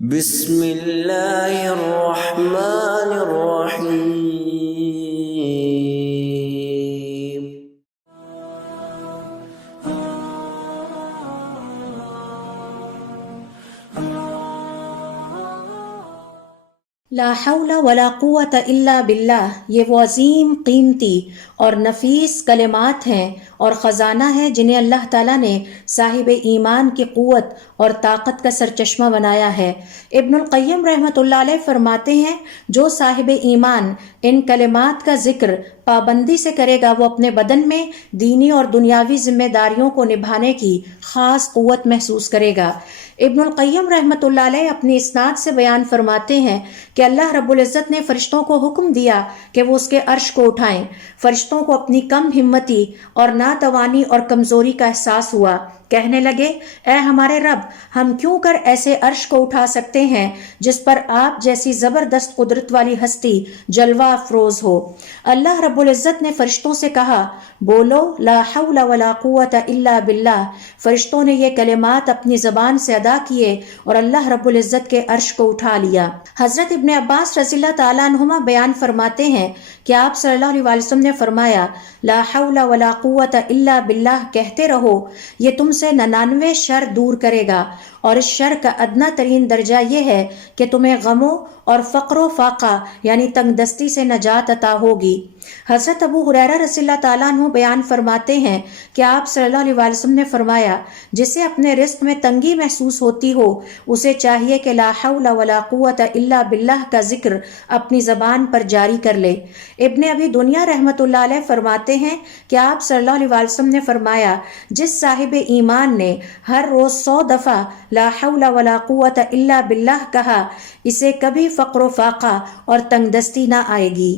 بسم اللہ الرحمن الرحیم۔ لا حول ولا قوت الا باللہ، یہ وہ عظیم، قیمتی اور نفیس کلمات ہیں اور خزانہ ہے جنہیں اللہ تعالیٰ نے صاحب ایمان کی قوت اور طاقت کا سرچشمہ بنایا ہے۔ ابن القیم رحمۃ اللہ علیہ فرماتے ہیں جو صاحب ایمان ان کلمات کا ذکر پابندی سے کرے گا وہ اپنے بدن میں دینی اور دنیاوی ذمہ داریوں کو نبھانے کی خاص قوت محسوس کرے گا۔ ابن القیم رحمۃ اللہ علیہ اپنی اسناد سے بیان فرماتے ہیں کہ اللہ رب العزت نے فرشتوں کو حکم دیا کہ وہ اس کے عرش کو اٹھائیں۔ فرشتوں کو اپنی کم ہمتی اور ناتوانی اور کمزوری کا احساس ہوا، کہنے لگے اے ہمارے رب، ہم کیوں کر ایسے عرش کو اٹھا سکتے ہیں جس پر آپ جیسی زبردست قدرت والی ہستی جلوہ افروز ہو۔ اللہ رب العزت نے فرشتوں سے کہا بولو لا حول ولا قوت الا باللہ۔ فرشتوں نے یہ کلمات اپنی زبان سے ادا کیے اور اللہ رب العزت کے عرش کو اٹھا لیا۔ حضرت ابن عباس رضی اللہ تعالیٰ عنہما بیان فرماتے ہیں کہ آپ صلی اللہ علیہ وسلم نے فرمایا لا حول ولا قوت الا باللہ کہتے رہو، یہ تم سے 99 شر دور کرے گا، اور اس شر کا ادنا ترین درجہ یہ ہے کہ تمہیں غموں اور فقر و فاقہ یعنی تنگ دستی سے نجات عطا ہوگی۔ حضرت ابو ہریرہ رضی اللہ تعالیٰ عنہ بیان فرماتے ہیں کہ آپ صلی اللہ علیہ وسلم نے فرمایا جسے اپنے رزق میں تنگی محسوس ہوتی ہو اسے چاہیے کہ لا حول ولا قوت الا باللہ کا ذکر اپنی زبان پر جاری کر لے۔ ابن ابی دنیا رحمۃ اللہ علیہ فرماتے ہیں کہ آپ صلی اللہ علیہ وسلم نے فرمایا جس صاحب ایمان نے ہر روز 100 دفعہ لا حول ولا قوت الا باللہ کہا اسے کبھی فقر و فاقہ اور تنگ دستی نہ آئے گی۔